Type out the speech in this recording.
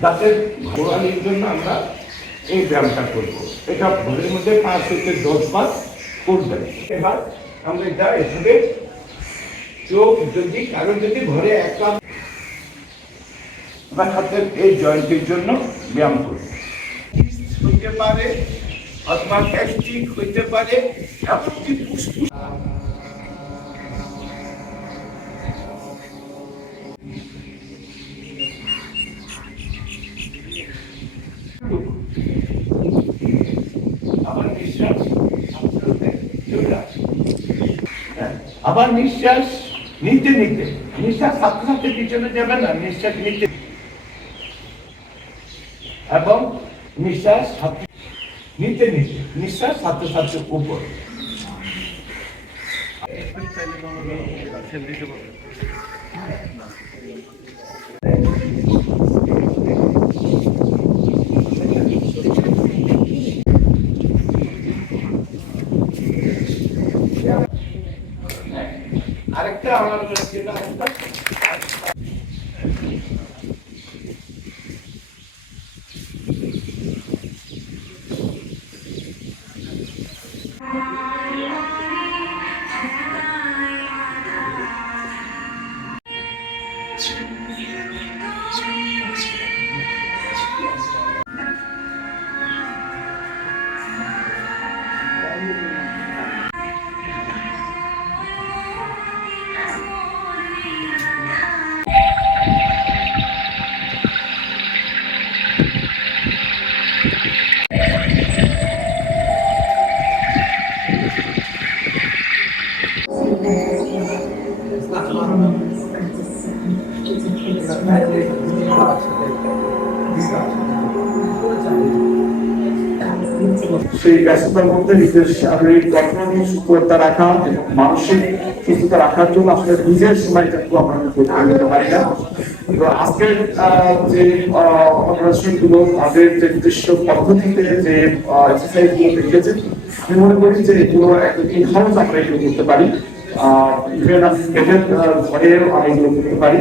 তাদের ঘোরালির জন্য আমরা এই ব্যায়ামটা করব। এটা ভোরের মধ্যে পাঁচ থেকে দশ বার করবেন এবার আমরা এটা এভাবে চোখ যদি কারও যদি ঘরে একা বা হাতের এই জয়েন্টের জন্য ব্যায়াম করব। হইতে পারে অথবা হইতে পারে, এমনকি ফুসফুস আবার নিঃশ্বাস নিতে নিতে। নিঃশ্বাস সাথে সাথে পিছনে যাবে না, নিঃশ্বাস নিতে। এবং নিঃশ্বাস নিতে নিতে, নিঃশ্বাস সাথে সাথে উপর। আরেকটা আমার জন্য আরেকটা সেই ব্যস্ততার মধ্যে নিজের শারীরিক গঠন সুস্থতা রাখা এবং মানসিক সুস্থতা রাখার জন্য আসলে নিজের সময়টাকে আমরা করতে পারি না। আজকের যে অপারেশনগুলো তাদের যে নিজস্ব পদ্ধতিতে যে এক্সারসাইজগুলো দেখিয়েছে আমি মনে করি যে এগুলো একটা ইন হাউস আমরা এগুলো করতে পারি। ইভেন ঘরে আমরা এগুলো করতে পারি।